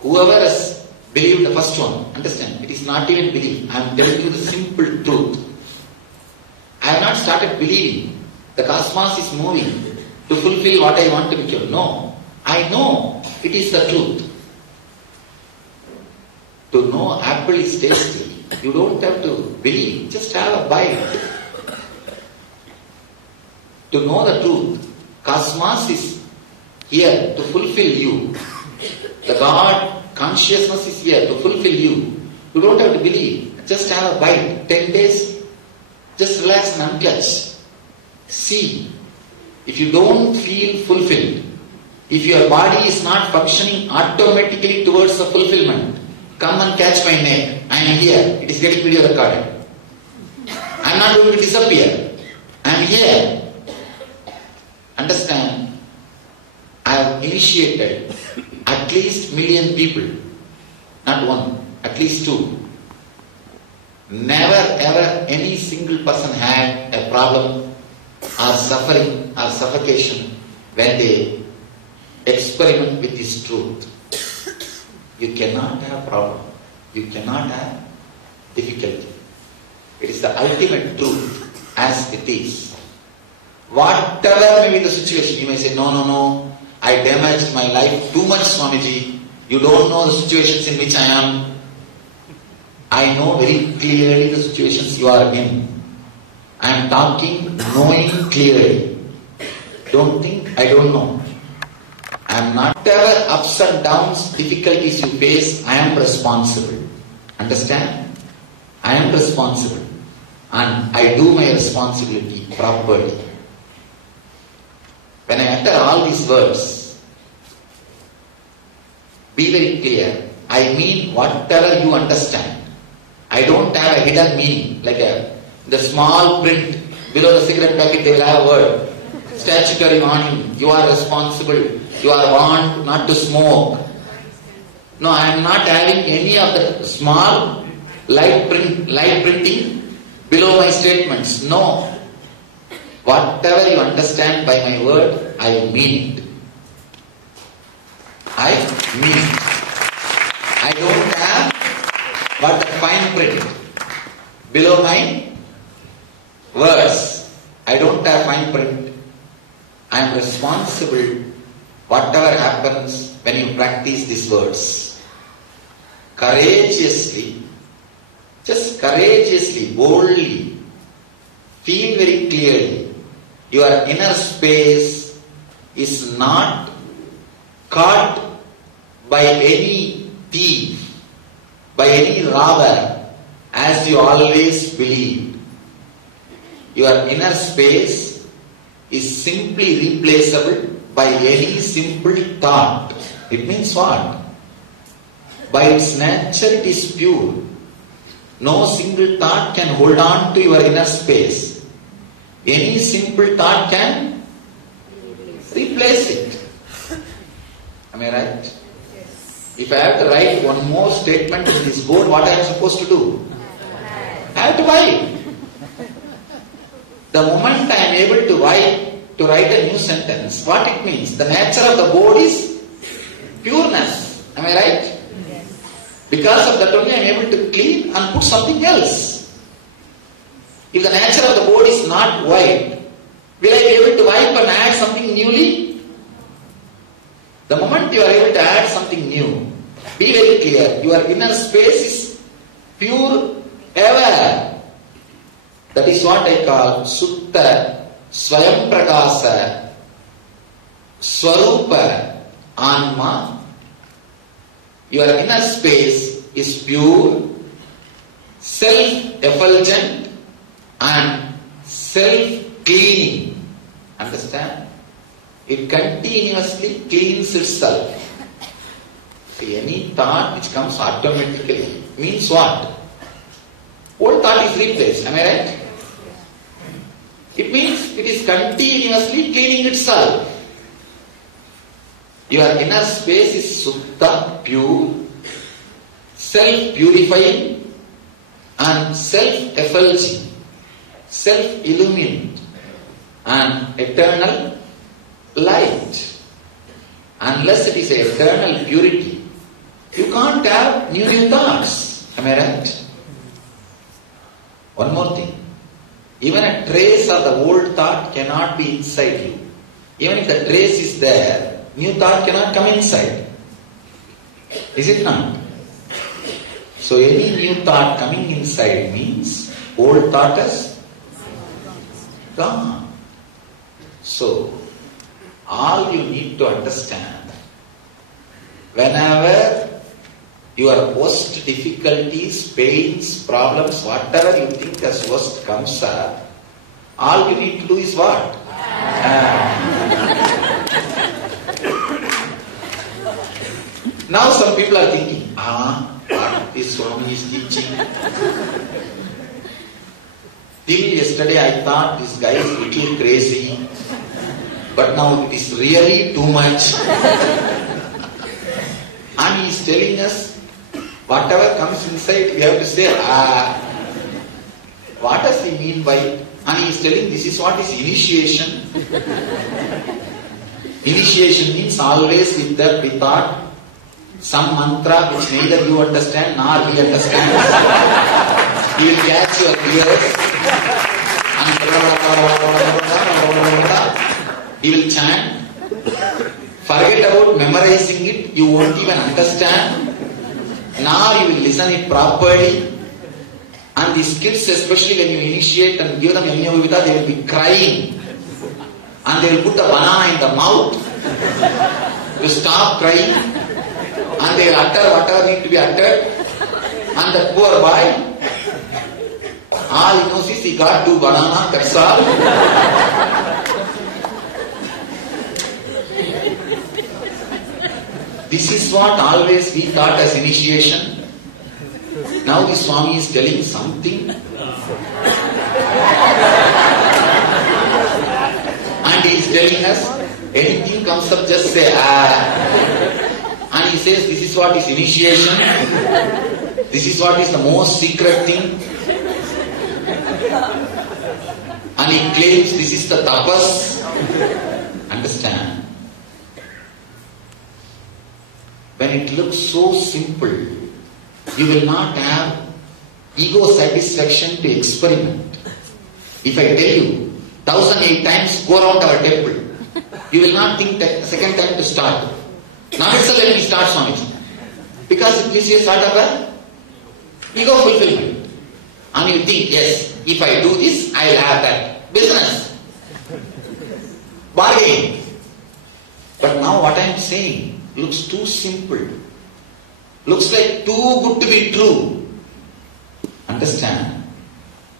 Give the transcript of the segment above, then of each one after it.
Whoever has believed the first one, understand, it is not even belief. I am telling you the simple truth. I have not started believing the cosmos is moving to fulfill what I want to become. No. I know it is the truth. To know apple is tasty, you don't have to believe, just have a bite. To know the truth, cosmos is here to fulfill you. The God consciousness is here to fulfill you. You don't have to believe, just have a bite. 10 days, just relax and unclutch. See, if you don't feel fulfilled, if your body is not functioning automatically towards the fulfillment, come and catch my neck. I am here. It is getting video recorded. I am not going to disappear. I am here. Understand? I have initiated at least 1 million people. Not one, at least 2. Never ever any single person had a problem or suffering or suffocation when they experiment with this truth. You cannot have problem. You cannot have difficulty. It is the ultimate truth as it is. Whatever may be the situation, you may say, no, I damaged my life too much, Swamiji. You don't know the situations in which I am. I know very clearly the situations you are in. I am talking knowing clearly. Don't think I don't know. I am not whatever ups and downs, difficulties you face, I am responsible. Understand? I am responsible. And I do my responsibility properly. When I utter all these words, be very clear. I mean whatever you understand. I don't have a hidden meaning. Like the small print below the cigarette packet, they will have a word. Statutory warning. You are responsible. You are warned not to smoke. No, I am not having any of the small light printing below my statements. No. Whatever you understand by my word, I mean it. I mean it. I don't have but the fine print below my words. I don't have fine print. I am responsible whatever happens when you practice these words. Courageously, just courageously, boldly, feel very clearly, your inner space is not caught by any thief, by any robber, as you always believed. Your inner space is simply replaceable by any simple thought. It means what? By its nature it is pure. No single thought can hold on to your inner space. Any simple thought can replace it. Am I right? Yes. If I have to write one more statement in this board, what I am supposed to do? I have to write. The moment I am able to write a new sentence, what it means? The nature of the board is pureness. Am I right? Yes. Because of that only I am able to clean and put something else. If the nature of the board is not white, will I be able to wipe and add something newly? The moment you are able to add something new, be very clear, your inner space is pure ever. That is what I call Sutta Swayam Prakasa Swarupa Anma. Your inner space is pure, self-effulgent and self-cleaning. Understand? It continuously cleans itself. See, any thought which comes automatically means what? Old thought is replaced. Am I right? It means it is continuously cleaning itself. Your inner space is Sutta, pure, self-purifying and self-effulging, self-illumined and eternal light. Unless it is eternal purity, you can't have new thoughts. Am I right? One more thing. Even a trace of the old thought cannot be inside you. Even if the trace is there, new thought cannot come inside. Is it not? So any new thought coming inside means old thought is gone. So all you need to understand, whenever your worst difficulties, pains, problems, whatever you think as worst comes up, all you need to do is what? Now some people are thinking, what this Swami is teaching? Till yesterday I thought this guy is little crazy, but now it is really too much. And he is telling us, whatever comes inside, we have to say, what does he mean by? And he is telling, this is what is initiation. Initiation means always with the thought, some mantra which neither you understand nor he understands. He will catch your ears and he will chant. Forget about memorizing it, you won't even understand. Now you will listen it properly. And these kids, especially when you initiate and give them Yajna-Vivita, they will be crying. And they will put a banana in the mouth to stop crying. And they will utter whatever need to be uttered. And the poor boy, all he knows is he got 2 bananas, that's all. This is what always we thought as initiation. Now the Swami is telling something. And he is telling us, anything comes up, just say, And he says, this is what is initiation. This is what is the most secret thing. And he claims this is the tapas. Understand? When it looks so simple, you will not have ego satisfaction to experiment. If I tell you 1,008 times go around our temple, you will not think that second time to start. Now itself let me start Swami. Because it gives you a sort of a ego fulfillment. And you think, yes, if I do this, I will have that. Business. Bargain. But now what I am saying looks too simple. Looks like too good to be true. Understand?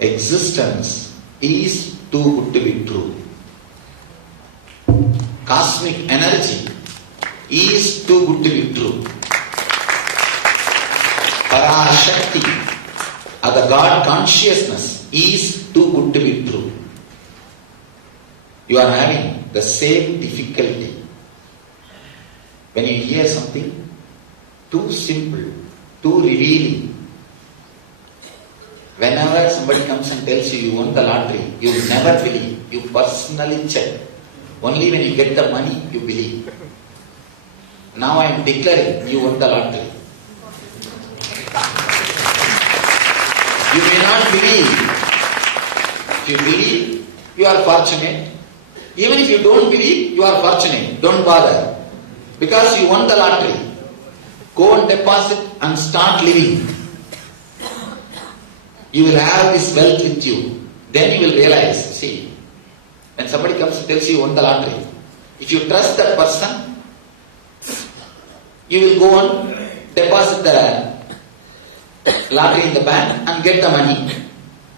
Existence is too good to be true. Cosmic energy is too good to be true. Parashakti, or the God consciousness, is too good to be true. You are having the same difficulty when you hear something too simple, too revealing. Whenever somebody comes and tells you won the lottery, you will never believe. You personally check. Only when you get the money, you believe. Now I am declaring you won the lottery. You may not believe. If you believe, you are fortunate. Even if you don't believe, you are fortunate. Don't bother. Because you won the lottery. Go and deposit and start living. You will have this wealth with you. Then you will realize, see, when somebody comes and tells you won the lottery, if you trust that person, you will go and deposit the lottery in the bank and get the money.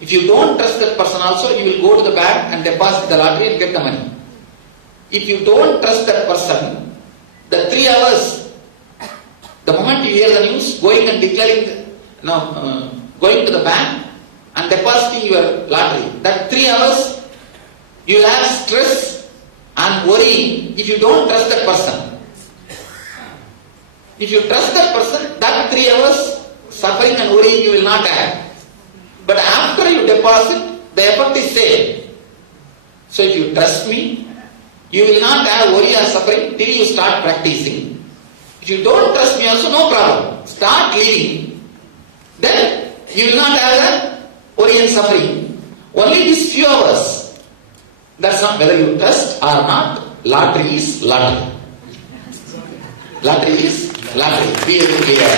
If you don't trust that person also, you will go to the bank and deposit the lottery and get the money. If you don't trust that person, the 3 hours, the moment you hear the news, going and declaring, going to the bank and depositing your lottery, that 3 hours, you will have stress and worry if you don't trust that person. If you trust that person, that 3 hours, suffering and worry you will not have. But after you deposit, the effort is same. So if you trust me, you will not have worry or suffering till you start practicing. If you don't trust me also, no problem. Start living. Then you will not have the worry and suffering. Only these few hours. That's not whether you trust or not. Lottery is lottery. Lottery is lottery. Be very clear.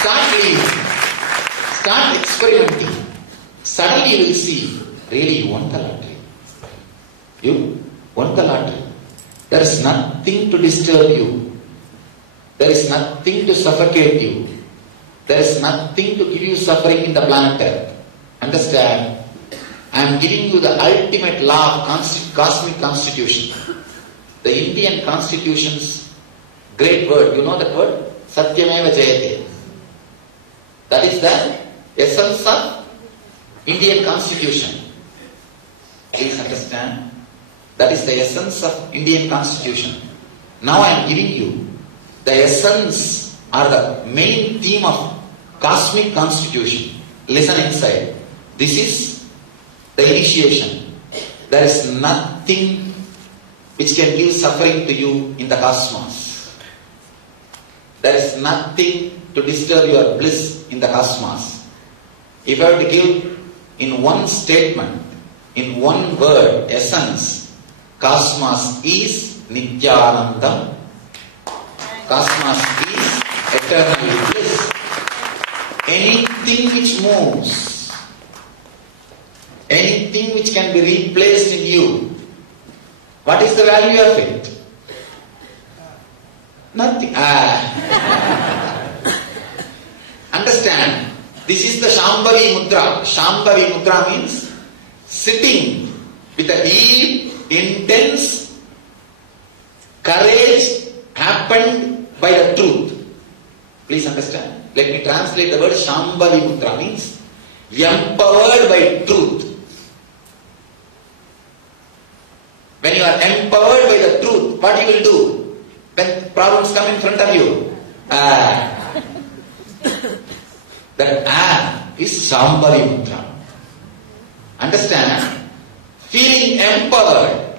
Start living. Start experimenting. Suddenly you will see, really you won the lottery. You won the lottery. There is nothing to disturb you. There is nothing to suffocate you. There is nothing to give you suffering in the planet Earth. Understand? I am giving you the ultimate law of cosmic constitution. The Indian constitution's great word. You know that word? Satyameva Jayate. That is the essence of Indian constitution. Please understand. That is the essence of Indian constitution. Now I am giving you the essence or the main theme of cosmic constitution. Listen inside. This is the initiation. There is nothing which can give suffering to you in the cosmos. There is nothing to disturb your bliss in the cosmos. If I were to give in one statement, in one word, essence, cosmos is Nityanandam. Cosmos is eternal bliss. Anything which moves, anything which can be replaced in you, what is the value of it? Nothing. Understand, this is the Shambhavi Mudra. Shambhavi Mudra means sitting with a deep, intense courage happened by the truth. Please understand. Let me translate the word Shambhavi Mudra means empowered by truth. When you are empowered by the truth, what you will do? When problems come in front of you, that is Shambhavi Mudra. Understand? Feeling empowered,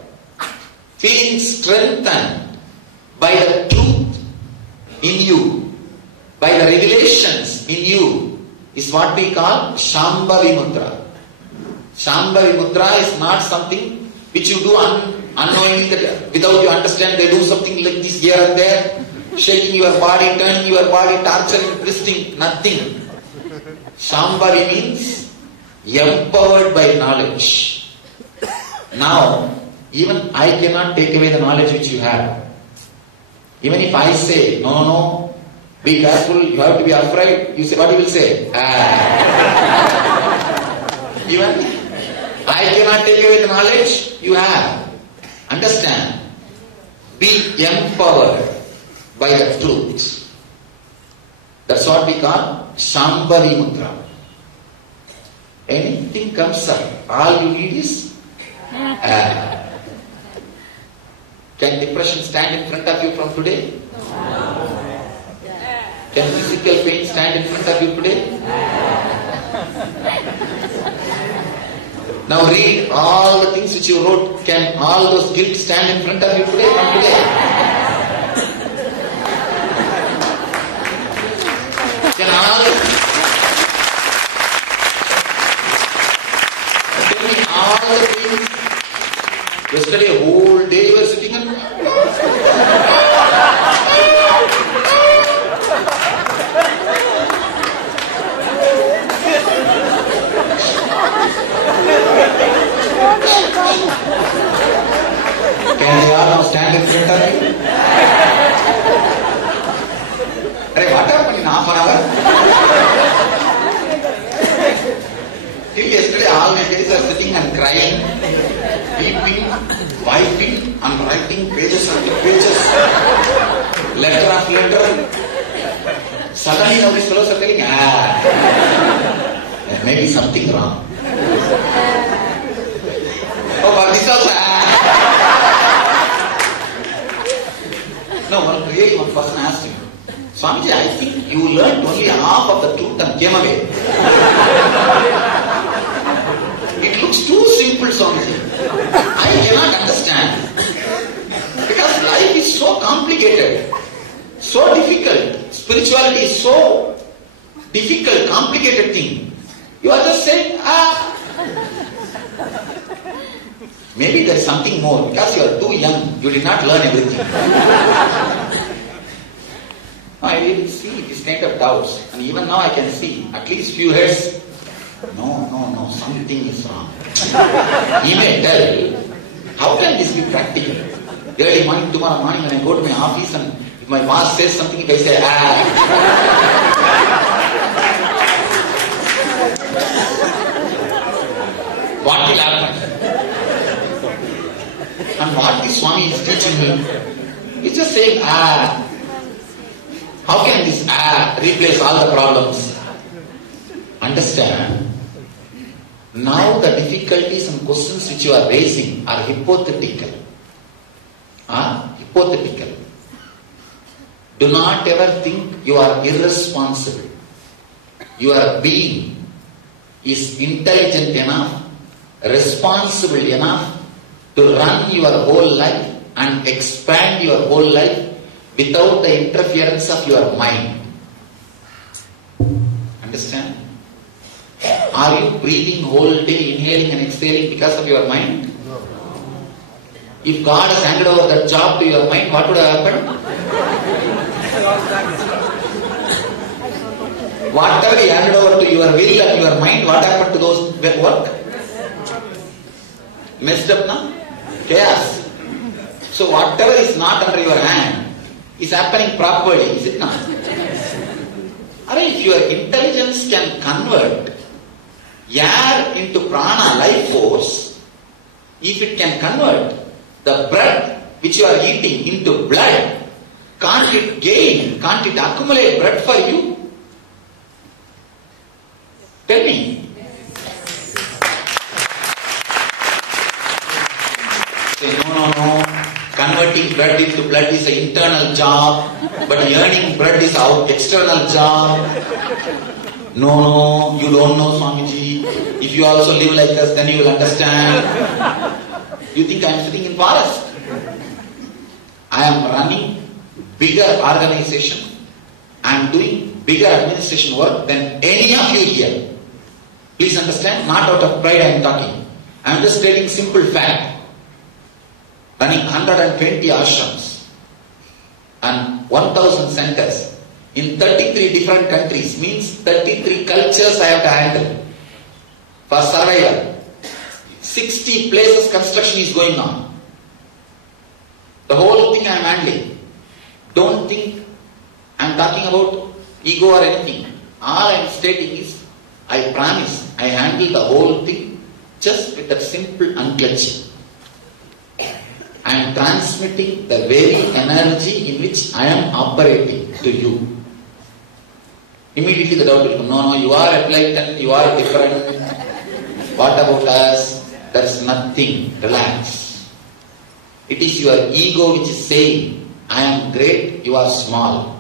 feeling strengthened by the truth in you, by the revelations in you, is what we call Shambhavi Mudra. Shambhavi Mudra is not something which you do unknowingly, that without you understand, they do something like this here and there, shaking your body, turning your body, torturing, twisting, nothing. Shambhavi means empowered by knowledge. Now, even I cannot take away the knowledge which you have. Even if I say, no, be careful, you have to be afraid, you say, what you will say? Even I cannot take away the knowledge you have. Understand? Be empowered by the truth. That's what we call Shambhavi Mudra. Anything comes up, all you need is Can depression stand in front of you from today? Can physical pain stand in front of you today? Now read all the things which you wrote. Can all those guilt stand in front of you today? From today? Can all... Tell me all the things. Yesterday a whole day you were sitting and... Can they all now stand in front of you? Hey, what happened in half an hour? Till yesterday all my days are sitting and crying, weeping, wiping and writing pages after pages, letter after letter. Suddenly now these fellows are telling, there may be something wrong. Oh, but this also, No, one person asked him, Swamiji, I think you learned only half of the truth and came away. It looks too simple, Swamiji. I cannot understand. Because life is so complicated. so difficult. Spirituality is so difficult, complicated thing. You are just saying, Maybe there is something more. Because you are too young, you did not learn everything. I really see this kind of doubts. And even now I can see, at least few heads, no, something is wrong. He may tell, how can this be practical? Early morning, tomorrow morning when I go to my office and if my boss says something, if I say, what will happen? And what the Swami is teaching me, he's just saying, how can this replace all the problems? Understand? Now the difficulties and questions which you are raising are hypothetical. Hypothetical. Do not ever think you are irresponsible. Your being is intelligent enough, responsible enough to run your whole life and expand your whole life without the interference of your mind. Understand? Are you breathing whole day, inhaling and exhaling because of your mind? No. If God has handed over that job to your mind, what would have happened? Whatever He handed over to your will and your mind, what happened to those work? Messed up now? Chaos. So whatever is not under your hand is happening properly, is it not? If your intelligence can convert air into prana, life force, if it can convert the breath which you are eating into blood, can't it accumulate blood for you? Tell me. Say, no. Converting blood into blood is an internal job, but earning blood is an external job. No, you don't know, Swamiji. If you also live like us, then you will understand. You think I am sitting in forest? I am running bigger organization. I am doing bigger administration work than any of you here. Please understand, not out of pride I am talking. I am just stating simple fact. Running 120 ashrams and 1,000 centers in 33 different countries means 33 cultures I have to handle for survival. 60 places construction is going on. The whole thing I am handling. Don't think I am talking about ego or anything. All I am stating is, I promise I handle the whole thing just with that simple unclenching. I am transmitting the very energy in which I am operating to you. Immediately the doubt will come, no, you are enlightened, you are different. What about us? There is nothing. Relax. It is your ego which is saying, I am great, you are small.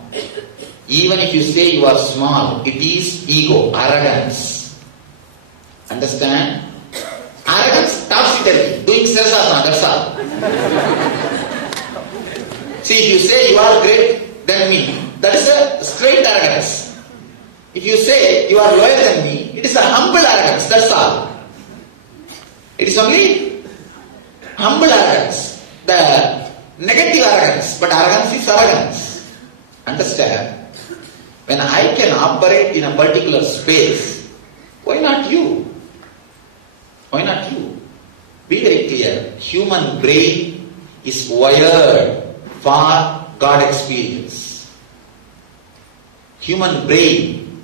Even if you say you are small, it is ego, arrogance. Understand? Arrogance, topsy-turvy, doing sasasana, that's all. See, if you say you are great than me, that is a straight arrogance. If you say you are lower than me, it is a humble arrogance, that's all. It is only humble arrogance, the negative arrogance, but arrogance is arrogance. Understand? When I can operate in a particular space, why not you? Why not you? Be very clear. Human brain is wired for God experience. Human brain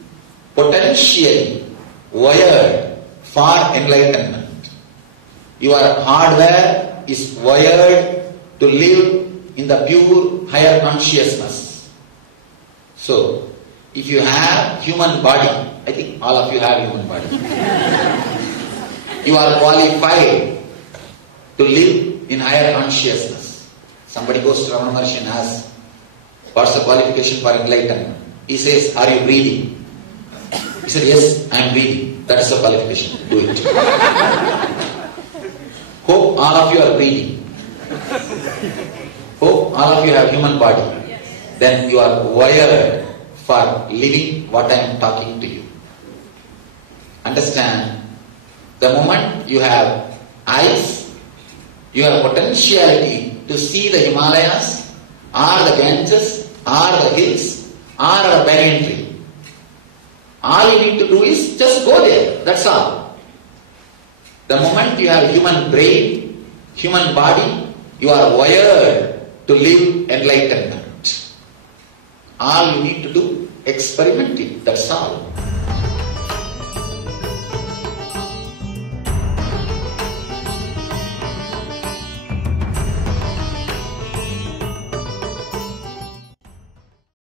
potentially wired for enlightenment. Your hardware is wired to live in the pure higher consciousness. So, if you have human body, I think all of you have human body. You are qualified to live in higher consciousness. Somebody goes to Ramana Maharshi and asks, what's the qualification for enlightenment? He says, are you breathing? He said, yes, I am breathing. That is the qualification. Do it. Hope all of you are breathing. Hope all of you have human body. then you are wired for living what I am talking to you. Understand? The moment you have eyes, you have potentiality to see the Himalayas, or the Ganges, or the hills, or the banyan tree. All you need to do is just go there. That's all. The moment you have human brain, human body, you are wired to live enlightenment. All you need to do, experiment it. That's all.